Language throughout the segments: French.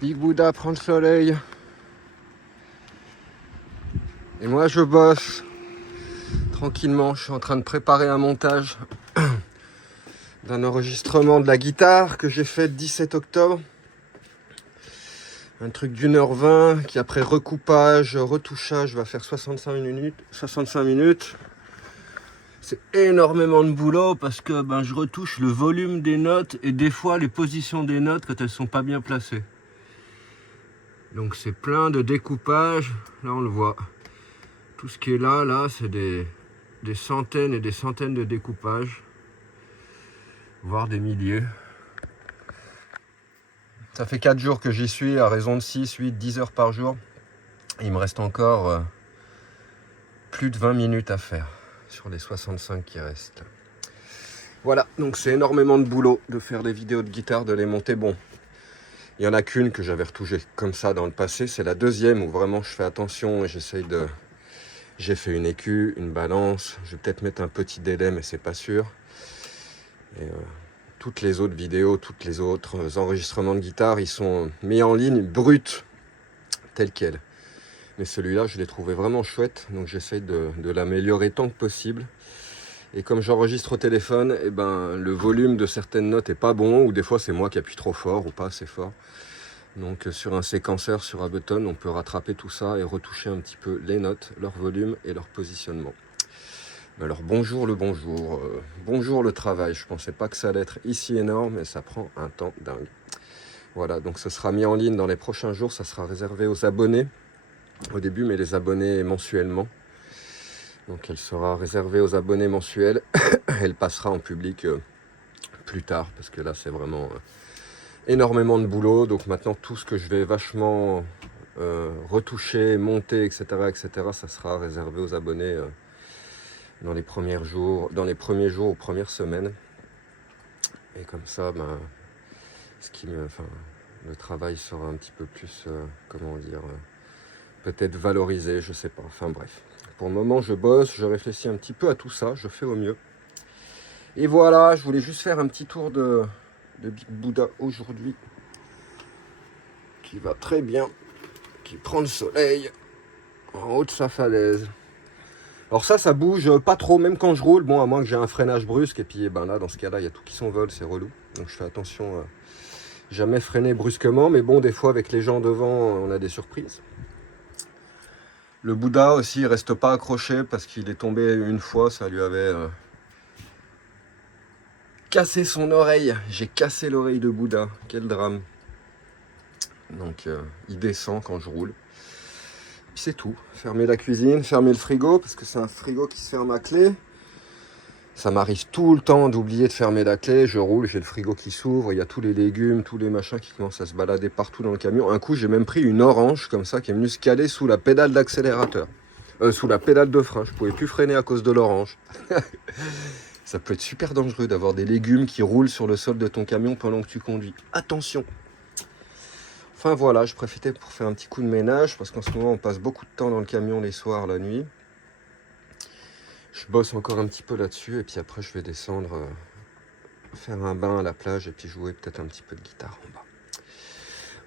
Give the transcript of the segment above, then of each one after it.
Big Buddha prend le soleil. Et moi je bosse tranquillement. Je suis en train de préparer un montage d'un enregistrement de la guitare que j'ai fait le 17 octobre. Un truc d'1h20 qui après recoupage, retouchage va faire 65 minutes. C'est énormément de boulot parce que je retouche le volume des notes et des fois les positions des notes quand elles sont pas bien placées. Donc c'est plein de découpage. Là on le voit. Tout ce qui est là c'est des centaines et des centaines de découpages. Voire des milliers. Ça fait 4 jours que j'y suis à raison de 6, 8, 10 heures par jour. Il me reste encore plus de 20 minutes à faire sur les 65 qui restent. Voilà, donc c'est énormément de boulot de faire des vidéos de guitare, de les monter. Bon, il n'y en a qu'une que j'avais retouchée comme ça dans le passé. C'est la deuxième où vraiment je fais attention et j'essaye de... J'ai fait une écu, une balance. Je vais peut-être mettre un petit délai, mais c'est pas sûr. Et toutes les autres vidéos, tous les autres enregistrements de guitare, ils sont mis en ligne bruts, tels quels. Mais celui-là, je l'ai trouvé vraiment chouette, donc j'essaye de l'améliorer tant que possible. Et comme j'enregistre au téléphone, le volume de certaines notes est pas bon, ou des fois c'est moi qui appuie trop fort ou pas assez fort. Donc sur un séquenceur, sur Ableton, on peut rattraper tout ça et retoucher un petit peu les notes, leur volume et leur positionnement. Alors bonjour le bonjour, bonjour le travail. Je pensais pas que ça allait être ici énorme, mais ça prend un temps dingue. Voilà, donc ce sera mis en ligne dans les prochains jours, ça sera réservé aux abonnés au début, mais les abonnés mensuellement. Donc elle sera réservée aux abonnés mensuels. Elle passera en public plus tard, parce que là c'est vraiment énormément de boulot. Donc maintenant tout ce que je vais vachement retoucher, monter, etc., ça sera réservé aux abonnés dans les premiers jours, aux premières semaines. Et comme ça, le travail sera un petit peu plus, peut-être valorisé, je sais pas. Enfin bref. Pour le moment, je bosse, je réfléchis un petit peu à tout ça, je fais au mieux. Et voilà, je voulais juste faire un petit tour de Big Buddha aujourd'hui, qui va très bien, qui prend le soleil en haut de sa falaise. Alors ça bouge pas trop, même quand je roule, bon, à moins que j'ai un freinage brusque, et puis là, dans ce cas-là, il y a tout qui s'envole, c'est relou. Donc je fais attention à jamais freiner brusquement, mais bon, des fois, avec les gens devant, on a des surprises. Le Bouddha aussi, il reste pas accroché parce qu'il est tombé une fois, ça lui avait cassé son oreille. J'ai cassé l'oreille de Bouddha, quel drame. Donc il descend quand je roule. Puis c'est tout, fermer la cuisine, fermer le frigo, parce que c'est un frigo qui se ferme à clé. Ça m'arrive tout le temps d'oublier de fermer la clé, je roule, j'ai le frigo qui s'ouvre, il y a tous les légumes, tous les machins qui commencent à se balader partout dans le camion. Un coup, j'ai même pris une orange comme ça qui est venue se caler sous la pédale d'accélérateur. Sous la pédale de frein, je pouvais plus freiner à cause de l'orange. Ça peut être super dangereux d'avoir des légumes qui roulent sur le sol de ton camion pendant que tu conduis. Attention! Enfin voilà, je profitais pour faire un petit coup de ménage parce qu'en ce moment on passe beaucoup de temps dans le camion les soirs, la nuit. Je bosse encore un petit peu là-dessus et puis après je vais descendre faire un bain à la plage et puis jouer peut-être un petit peu de guitare en bas.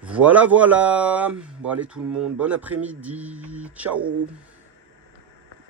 Voilà, voilà. Bon allez tout le monde, bon après-midi. Ciao.